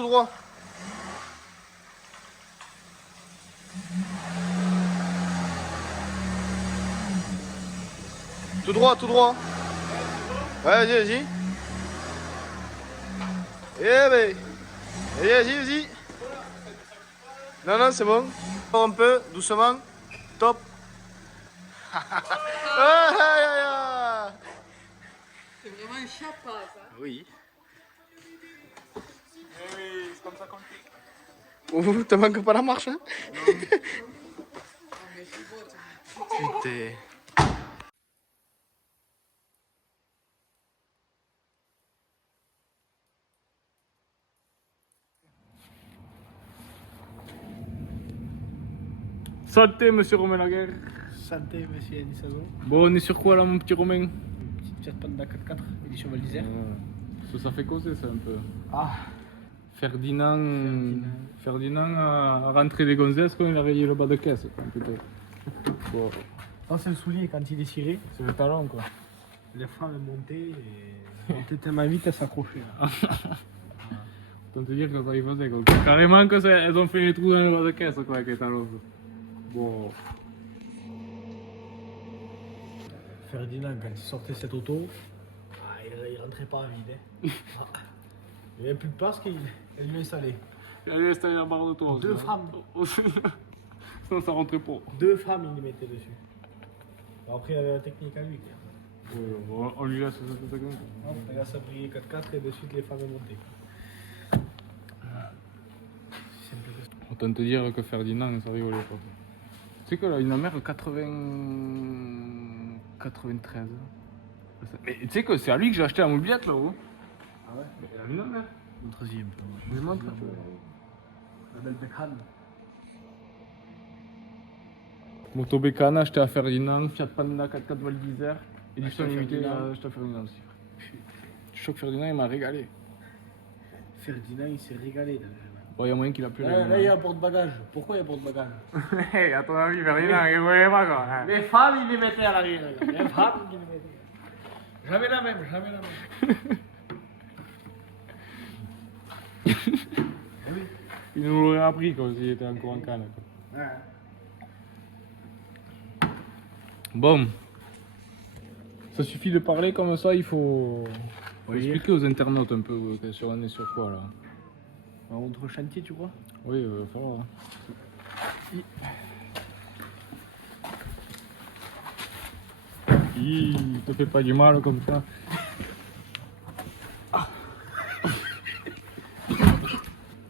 tout droit. Tout droit, tout droit. Ouais, vas-y, vas-y. Eh ben. Vas-y, vas-y. Non, non, c'est bon. Encore un peu, doucement. Top. Aïe, aïe, aïe. C'est vraiment un chapeau, ça. Oui. Oui, c'est comme ça qu'on le fait. Ouh, te manque pas la marche, hein? Mais c'est beau, ça. Putain. Santé, monsieur Romain Laguerre. Santé, monsieur Yannis Sazo. Bon, on est sur quoi là, mon petit Romain? Petite Fiat Panda 4x4, édition Val d'Isère. Ça fait causer ça un peu. Ah, Ferdinand a rentré des gonzesses quand il a rayé le bas de caisse. Peut-être. Bon, ça c'est le soulier quand il est ciré. c'est le talon quoi. Les freins montaient et montaient tellement vite à s'accrocher. Autant te dire que ça y faisait quoi. Carrément que elles ont fait les trous dans le bas de caisse quoi avec les talons. Bon. Ferdinand, quand il sortait cette auto, il rentrait pas en vide. Hein. Ah. Il n'y avait plus de place qu'elle lui installait. Il allait installer la barre de toit. Deux frames. Sinon ça rentrait pas. 2 frames, il les mettait dessus. Alors après, il avait la technique à lui. Quoi. On lui laisse ça comme ça. Non, t'as gars, ça brillait 4x4 et de suite les femmes montaient. C'est simple que ça. Autant te dire que Ferdinand, ça rigolait pas. Tu sais que là, une mère 93. Mais tu sais que c'est à lui que j'ai acheté la mobilette là-haut. Ah ouais. Mais il a une mère. Mon troisième. Je lui montre. La belle bécane. Moto Bécane, acheté à Ferdinand, Fiat Panda 4x4 Val d'Isère. Édition Acheté à limitée, Ferdinand. acheté à Ferdinand aussi. Je suis que Ferdinand, il m'a régalé. Ferdinand, il s'est régalé. Là, Bon, il y a moyen qu'il a plus là, il y a un porte-bagages. Pourquoi il y a un porte-bagages? Hey, à ton avis, Ferdinand, il voulait pas quoi. Les femmes, ils les mettaient à l'arrière. Les femmes, ils les mettaient. Jamais la même, jamais la même. Il nous l'aurait appris comme s'il était encore en canne. Ouais. Bon. Ça suffit de parler comme ça, il faut expliquer aux internautes un peu on est sur quoi là. Entre chantier, tu crois? Oui, il va falloir. Te fais pas du mal comme ça.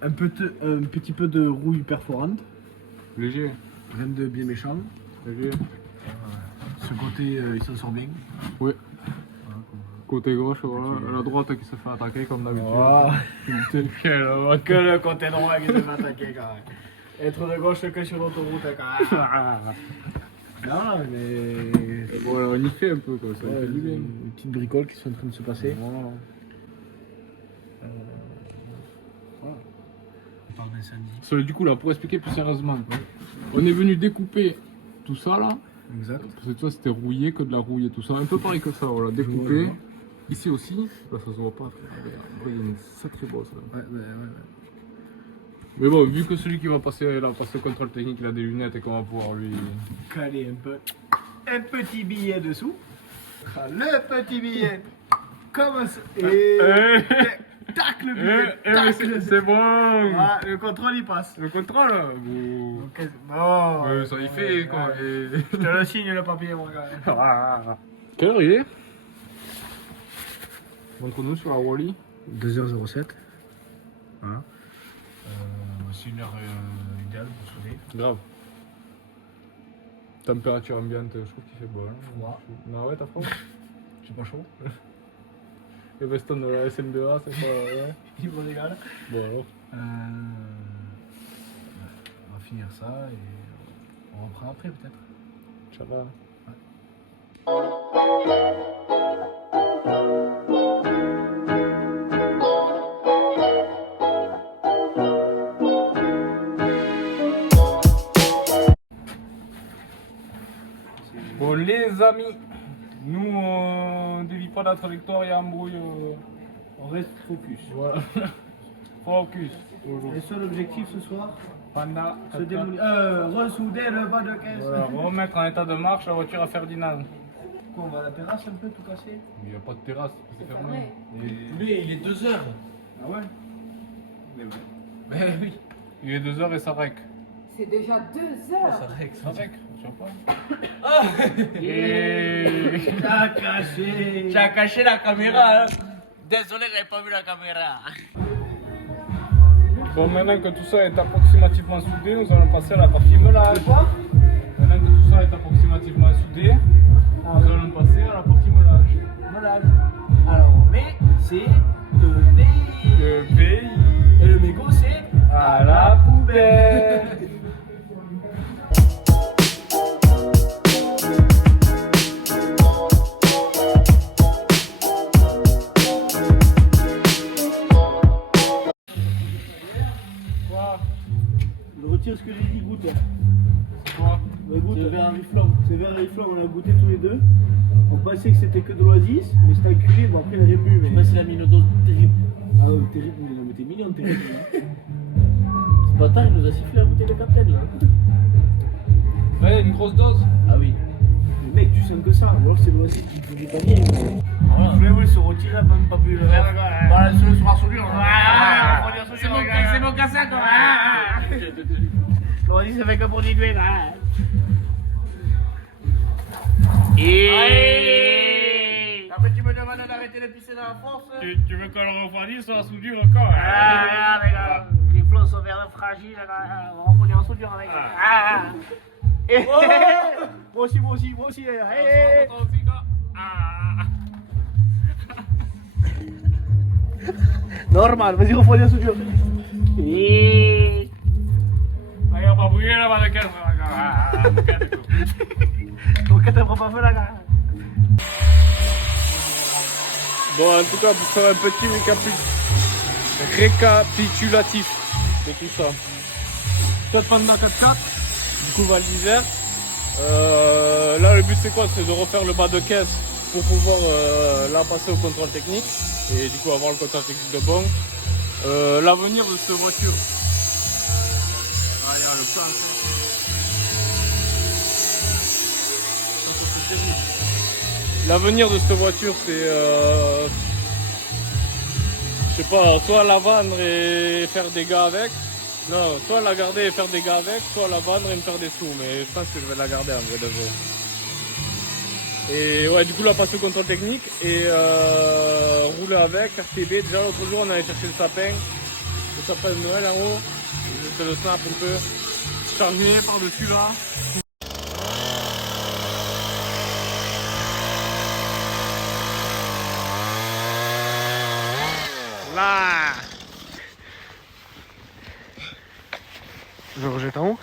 Un petit peu de rouille perforante. Léger. Rien de bien méchant. Léger. Ce côté, il s'en sort bien. Oui. Côté gauche, voilà. La droite qui se fait attaquer comme d'habitude. Oh. Que Que le côté droit qui se fait attaquer quand même. Être de gauche que sur l'autoroute quand même. Non, mais. Voilà, on y fait un peu quoi, ça Ouais, fait du bien. une petite bricole qui sont en train de se passer. Voilà. Voilà. On parle d'incendie. Du coup là, pour expliquer plus sérieusement, on est venu découper tout ça là. Exact. Parce que tu vois, c'était rouillé, que de la rouille et tout ça. Un peu pareil que ça, voilà, découpé. Ici aussi, là ça se voit pas. Il y a une sacrée bosse là. Ouais. Mais bon, vu que celui qui va passer le contrôle technique, il a des lunettes et qu'on va pouvoir lui. Caler un peu. Un petit billet dessous. Ah, le petit billet. Comme ça. Et. Tac le billet. Tac le. C'est bon! Ah, le contrôle il passe. Le contrôle, bon. Ok, bon. Ça y fait quoi. Ouais. Je te le signe le papier, mon gars. Quelle heure il est? Montre-nous sur la Wally. 2h07. Voilà. C'est une heure idéale pour souder. Grave. Température ambiante, je trouve qu'il fait beau. Hein. Froid. Non, ouais, t'as froid? J'ai pas chaud. Le veston de la SMBA, c'est pas. Ouais. Il me régale. Bon alors. On va finir ça et on reprend après peut-être. Inch'Allah. Bon les amis, nous on dévie pas notre trajectoire et embrouille. On reste focus. Voilà. Focus. Toujours. Et seul objectif ce soir, Panda. se démolir. Ressouder le bas de caisse. Voilà, remettre en état de marche la voiture à Ferdinand. Quoi, on va à la terrasse un peu tout casser? Il n'y a pas de terrasse, c'est fermé. Mais il est 2h. Ah ouais? Mais oui. Il est 2h et ça rec. C'est déjà 2 heures. Ça règle. Ça rec, je sais pas. T'as caché. Tu as caché la caméra. Hein. Désolé, j'avais pas vu la caméra. Bon, maintenant que tout ça est approximativement soudé, nous allons passer à la partie meulage. Maintenant que tout ça est approximativement soudé, nous allons passer à la partie meulage. Malade. Alors, mais c'est le pays. Le pays Et le mégot c'est à la poubelle. Quoi? Je retire ce que j'ai dit, goûte. Quoi? Goûte. C'est vers un riflon. C'est vers les flammes, on a goûté tous les deux. On pensait que c'était que de l'oasis, mais c'était acculé, bon après il a rien bu. Mais... Mais c'est la mine d'eau terrible. Ah ouais, terrible, mais t'es mignon, terrible. Hein. Ce bâtard, il nous a sifflé la bouteille de Captain là. Ouais, une grosse dose. Ah oui. Mais mec, tu sens que ça, ou alors c'est l'oasis qui te dit pas bien. Voilà. Je voulais se retirer, même pas bu le verre. Voilà, ce sera soudure. C'est mon cassin quoi. L'oasis ça fait que pour diluer là. Après, tu me demandes d'arrêter de pisser dans la force. Tu veux qu'on le refroidisse sur la soudure encore? Les flots sont vers le fragile, on va reproduire en soudure avec. Moi aussi. Normal, vas-y, refroidis la soudure. Allez, on va brûler la bas de caisse. Pourquoi t'as pas fait la gare? Bon, en tout cas, pour faire un petit récapitulatif de tout ça. 4 Panda 4x4, du coup Val d'Isère. Là, le but c'est quoi? C'est de refaire le bas de caisse pour pouvoir là passer au contrôle technique et du coup avoir le contrôle technique de bon. L'avenir de cette voiture. Ah, il y a le plan. L'avenir de cette voiture, c'est, je sais pas, soit la vendre et faire des gars avec. Non, soit la garder et faire des gars avec, soit la vendre et me faire des sous. Mais je pense que je vais la garder en vrai de vrai. Et ouais, du coup, là, passer au contrôle technique et rouler avec, RTB. Déjà, l'autre jour, on allait chercher le sapin de Noël en haut. J'ai fait le snap un peu. Charmier par-dessus là. Là. Je rejette en haut.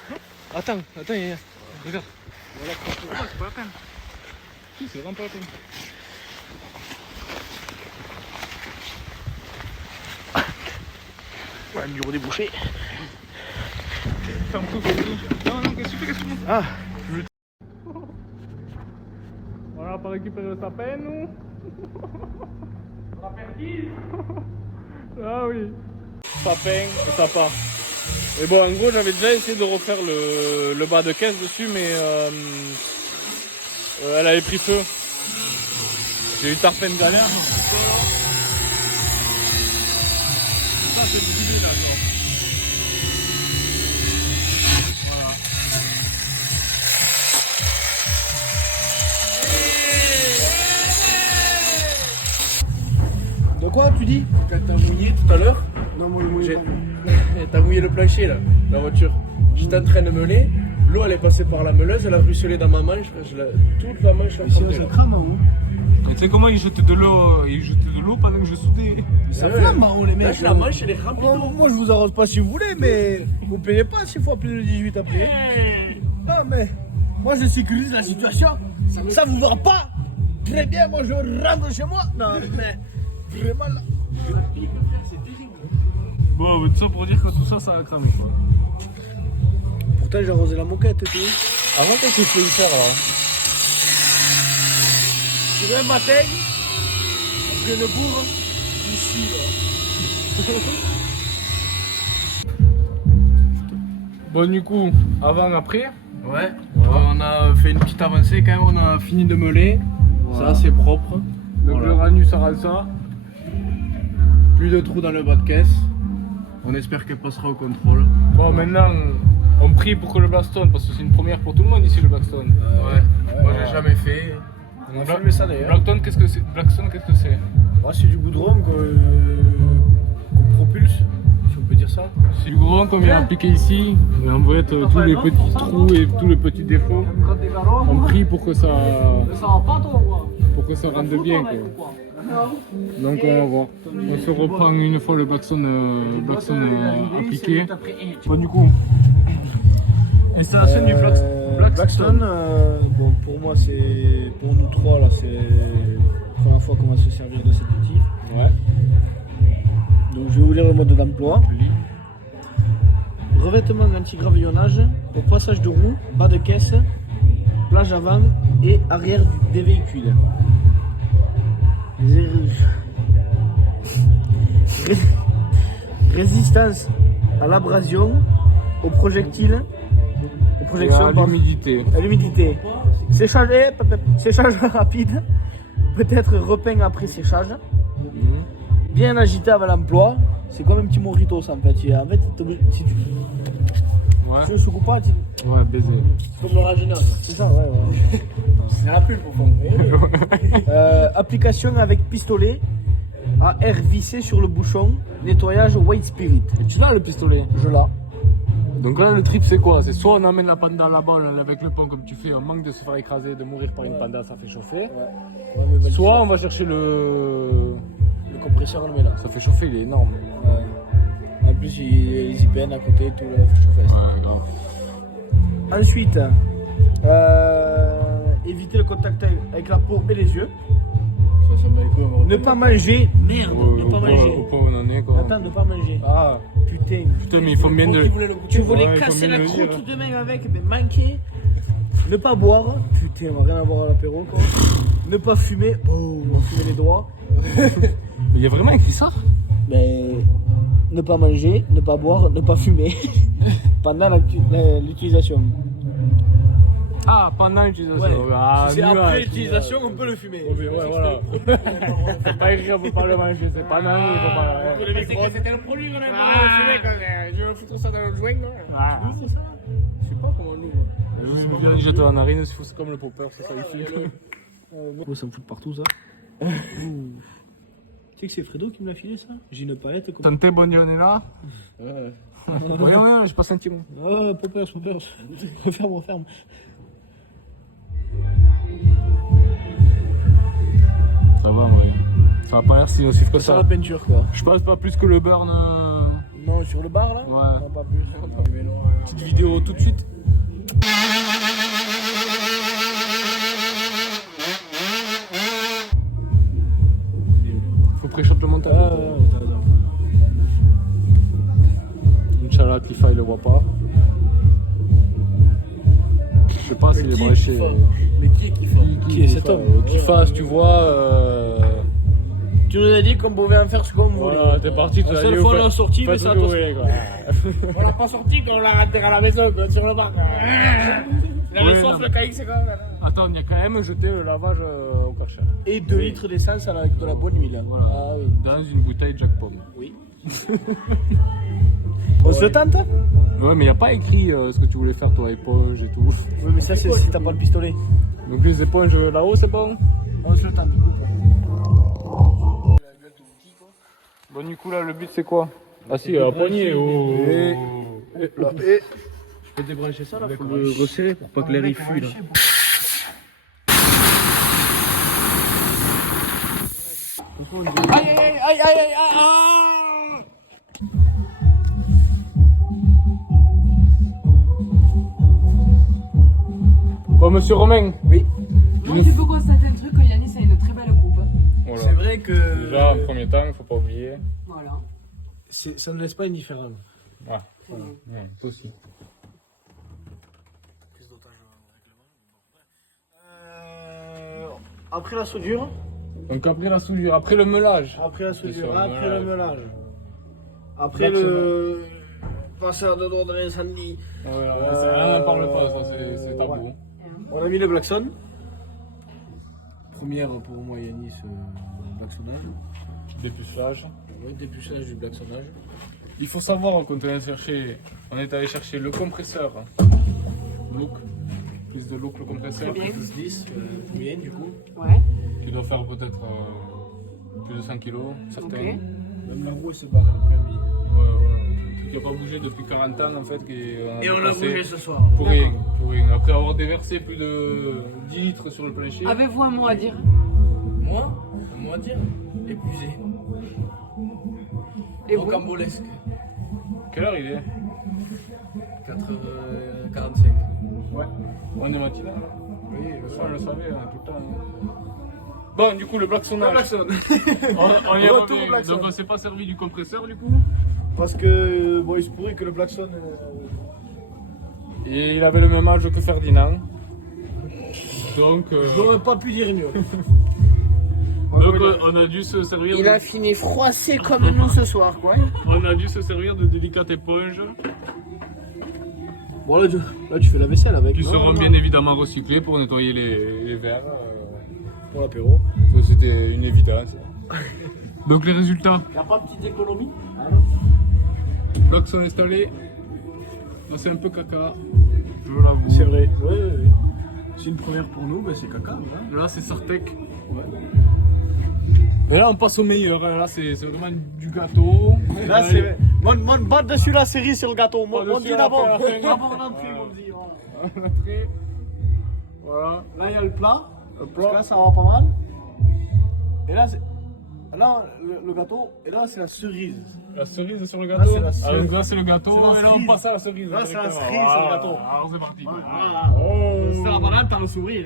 Attends, regarde. C'est pas la peine. Si, c'est vraiment pas la peine. Ouais, le bureau débouché. Ferme tout, ferme tout. Non, qu'est-ce que tu fais? Ah, Voilà, on va récupérer le sapin, nous. On a perdu. Ah oui. sapin et ça part. Et bon, en gros, j'avais déjà essayé de refaire le bas de caisse dessus, mais elle avait pris feu. J'ai eu tarpin de galère. Ça, c'est du début, là, encore. De quoi tu dis? Quand t'as mouillé tout à l'heure, Non, moi, moi, t'as mouillé le plancher là, la voiture. J'étais en train de meuler, l'eau elle est passée par la meuleuse, elle a ruisselé dans ma manche, toute la manche a ça trempé. crame en haut. Et tu sais comment il jetait de l'eau pendant que je soudais? Ça flamme en haut, les mecs. La manche elle est remplie Moi, d'eau. moi, je vous arrose pas si vous voulez, mais vous payez pas 6 fois plus de 18 après. Non, mais moi je sécurise la situation. Ça vous va pas? Très bien, moi je rentre chez moi. Non, mais vraiment là. Bon, mais tout ça pour dire que tout ça, ça a cramé, quoi. Pourtant, j'ai arrosé la moquette, tu vois. Avant, qu'est-ce qu'il faut y faire, là? Tu veux un matin, après le bourre, ici, là. Bon, du coup, avant, après. Ouais. On a fait une petite avancée quand même, on a fini de meuler. Voilà. Ça c'est propre. Donc Voilà. le ranus, ça rend ça. Plus de trous dans le bas de caisse. On espère qu'elle passera au contrôle. Bon, maintenant, on prie pour que le Blackstone, parce que c'est une première pour tout le monde ici, le Blackstone. Ouais. Moi j'ai jamais fait. On a filmé ça d'ailleurs. Blackstone, qu'est-ce que c'est? Blackstone, qu'est-ce que c'est? Moi, c'est du goudron qu'on propulse, si on peut dire ça. C'est du goudron qu'on vient appliquer ici. Et en fait, tous les petits trous et tous les petits défauts. On prie pour que ça rende bien, quoi. Donc on va voir. On se reprend une fois le Blackstone appliqué. Bon, du coup, installation du Blackstone, bon, pour moi, c'est pour nous trois là, c'est la première fois qu'on va se servir de cet outil. Ouais. Donc je vais vous lire le mode d'emploi. Revêtement anti-gravillonnage au passage de roue, bas de caisse, plage avant et arrière des véhicules. Résistance à l'abrasion, aux projectiles, aux projections, Et à l'humidité. à l'humidité. Séchage rapide, peut-être repeint après séchage. Bien agité avant l'emploi. C'est comme un petit mojito ça en fait. En fait, si tu Ouais. fais le soucoupa, Ouais, baiser. Comme le Ragina. c'est ça, ouais. C'est la pub au fond. Application avec pistolet à air vissé sur le bouchon. Nettoyage white spirit. Et tu l'as le pistolet? Je l'ai. Donc là, le trip, c'est quoi? C'est soit on amène la panda là-bas, on l'enlève avec le pont comme tu fais, on manque de se faire écraser, de mourir par une panda, ça fait chauffer. Soit on va chercher le compresseur, on le met là. Ça fait chauffer, il est énorme. En plus, les IPN à côté, tout le chauffage. Ouais, grave. Ensuite, éviter le contact avec la peau et les yeux. Ça me les couilles, Ne pas manger. Merde, ne pas manger. Au point où on en est, quoi. Attends, ne pas manger. Ah, Putain. putain, mais il faut bien de. Tu voulais Ouais, il faut casser bien la le dire. croûte demain avec, mais manquer. Ne pas boire. Putain, on va rien avoir à l'apéro, quoi. Ne pas fumer. Oh, on va fumer les doigts. Mais il y a vraiment écrit ça? Mais ne pas manger, ne pas boire, ne pas fumer pendant l'utilisation. Ah, pendant l'utilisation. Ouais. Ah, Si c'est nuage. après l'utilisation, on peut le fumer. Ouais, voilà. Faut pas écrire, faut pas le manger, c'est pas non, il faut pas. C'était le produit qu'on avait je vais foutre ça dans le joint, non? Ah. C'est ça? Je sais pas comment on ouvre. Jeter en narine, c'est comme le popper, c'est ça ici. Ça me fout de partout ça. Tu sais que c'est Fredo qui me l'a filé ça? J'ai une palette comme... Santé, bonne journée là. Ouais. Voyons, j'ai pas senti moi. Ah, Poppers. Ferme. Ça va, ouais. Ça va pas l'air si nocif que C'est ça. la peinture quoi. Je passe pas plus que le burn. Non, sur le bar là? Ouais. Non, pas plus. Petite vidéo tout de suite. Faut pré-shot le montage. T'as raison. Inch'Allah, Clifa il le voit pas. Je sais pas s'il est branché. Mais qui est qui fait? Qui est cet homme? Clifa, si tu vois. Tu nous as dit qu'on pouvait en faire ce qu'on voulait. Voilà, t'es parti, tu La as seule dit, fois faites- on l'a sorti, mais faites ça ce que vous a voulez, quoi. On l'a pas sorti quand on l'a rentré à la maison, quoi, sur le bar. La Oui, ressource, non. le cahier, c'est quoi? Attends, il y a quand même jeté le lavage au cachet. Et 2 litres d'essence avec de la bonne huile. Voilà. Ah oui. Dans une bouteille Jack Pomme. Oui. On se tente? Ouais, mais il n'y a pas écrit ce que tu voulais faire, toi, éponge et tout. Oui, mais ça c'est si t'as pas le pistolet. Donc les éponges là-haut, c'est bon? On se tente. Bon, du coup, là, le but, c'est quoi? Ah si, la poignée. Oh. Là, et... Je peux débrancher ça là, faut le resserrer pour pas que l'air y fuit là. Bon, monsieur Romain. Oui. Moi, tu peux constater un truc que Yanis a une très belle coupe. Voilà. C'est vrai que... Déjà, en premier temps, faut pas oublier. Voilà. Ça ne laisse pas indifférent. Ah, voilà. Ouais, toi aussi. Après la soudure. Donc après la soudure, après le meulage. Après la C'est soudure, ça, après le meulage. Après Donc, le... passeur de doigts de l'incendie. Ouais, on n'en parle pas, ça c'est tabou. On a mis le Blackson. Première pour moi, Yanis, Blacksonage. Dépucelage. Oui, dépucelage du blacksonage. Il faut savoir quand on est allé chercher le compresseur. Look. Plus de look le compresseur. Très bien. Plus 10, moyenne du coup. Ouais. Qui doit faire peut-être plus de 100 kg, certains. Ok. Même la roue, c'est pas le premier. Un truc qui n'a pas bougé depuis 40 ans en fait. Et on l'a bougé ce soir. Pour rien, pour rien. Après avoir déversé plus de 10 litres sur le plancher. Avez-vous un mot à dire? Moi, à dire, épuisé. Et vous? Rocambolesque. Quelle heure il est 4h45. Ouais. On est matinal là. Oui, le soir, je le savais, hein, tout le temps. hein. Bon, du coup, le blacksonage. Blackson. On y Retour revient. au Blackson. Donc, on s'est pas servi du compresseur du coup. Parce que, bon, il se pourrait que le Blackson. Et il avait le même âge que Ferdinand. Donc, J'aurais pas pu dire mieux. on a dû se servir. fini froissé comme nous ce soir, quoi. On a dû se servir de délicates éponges Bon, là, tu fais la vaisselle avec. qui non, seront non, bien évidemment recyclées pour nettoyer les verres. Pour l'apéro. Ça, c'était une évidence. Donc les résultats, Y'a pas de petites économies? blocs sont installés. Là c'est un peu caca, je l'avoue. C'est vrai. Oui. C'est une première pour nous, ben c'est caca. Hein. Là c'est Sartec. Ouais. Et là on passe au meilleur, hein. Là c'est vraiment du gâteau. Là, c'est. Mon bat dessus la série sur le gâteau. Pas On dessus, dit d'abord. après, la fin. D'abord l'entrée, on dit. Voilà. L'entrée. Voilà. Là, il y a le plat. Le Parce plat. que là, ça va pas mal. Et là, le gâteau. Et là, c'est la cerise. La cerise sur le Là, gâteau. c'est la cerise. Donc là c'est le gâteau C'est la et là on cerise. passe à la cerise. Là, c'est la directement. cerise sur le Voilà. gâteau. Alors c'est parti. C'est la banane, t'as le sourire.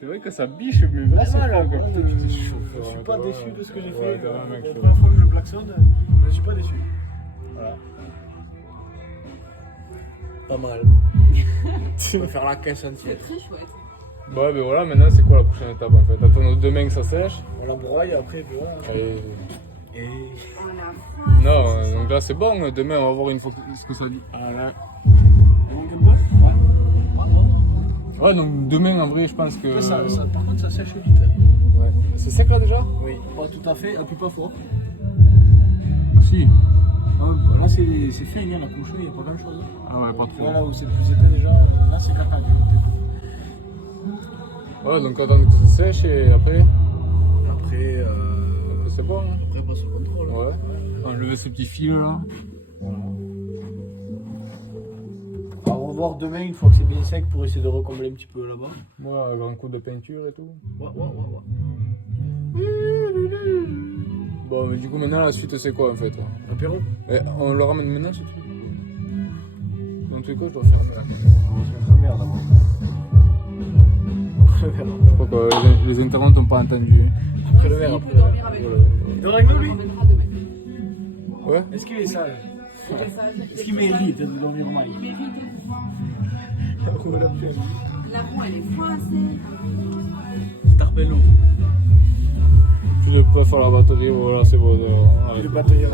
C'est vrai que ça biche, mais vraiment c'est là. fort, quoi. ouais, Putain, tu t'es chaud, Je suis frère. pas déçu de ce que j'ai Ouais, fait. t'es un mec, La frère. première fois que je blacksonne, je suis pas déçu. Voilà. Pas mal. On va faire la caisse entière. Très chouette. Ouais, ben voilà, maintenant c'est quoi la prochaine étape en fait? Attends demain que ça sèche. On la broye après, puis voilà. Et... Et. On a froid. Non, donc là c'est bon, demain on va voir une photo ce que ça dit. Voilà. Il manque un peu? Ouais. Pas trop. Ouais, donc demain en vrai je pense que. Par contre, ça sèche vite. Ouais. C'est sec là déjà? Oui. Pas tout à fait, puis pas fort. Si. Là, c'est fin, la couche, il n'y a pas grand chose. Ah ouais, pas Tu trop. vois, là où c'est plus épais déjà, là c'est cata. Ouais, donc attendre que ça sèche et après. Après, C'est bon. Hein. Après, pas sous contrôle. Ouais. Enlever ce petit fil là. alors, on va voir demain une fois que c'est bien sec pour essayer de recombler un petit peu là-bas. Ouais, un grand coup de peinture et tout. Ouais. Bon, mais du coup maintenant la suite c'est quoi en fait? Apéro. Et on le ramène maintenant c'est tout. Dans tous les cas je dois fermer la caméra. Ah merde, d'abord. Je crois que les internautes n'ont pas entendu. Après le verre, après le verre. Il dort avec nous lui? Ouais. Est-ce qu'il est sage? Est-ce qu'il mérite de dormir mal? Il mérite de voir. La roue, elle est froissée. Tarpello. Je peux pas faire la batterie, voilà c'est bon. Le batterie.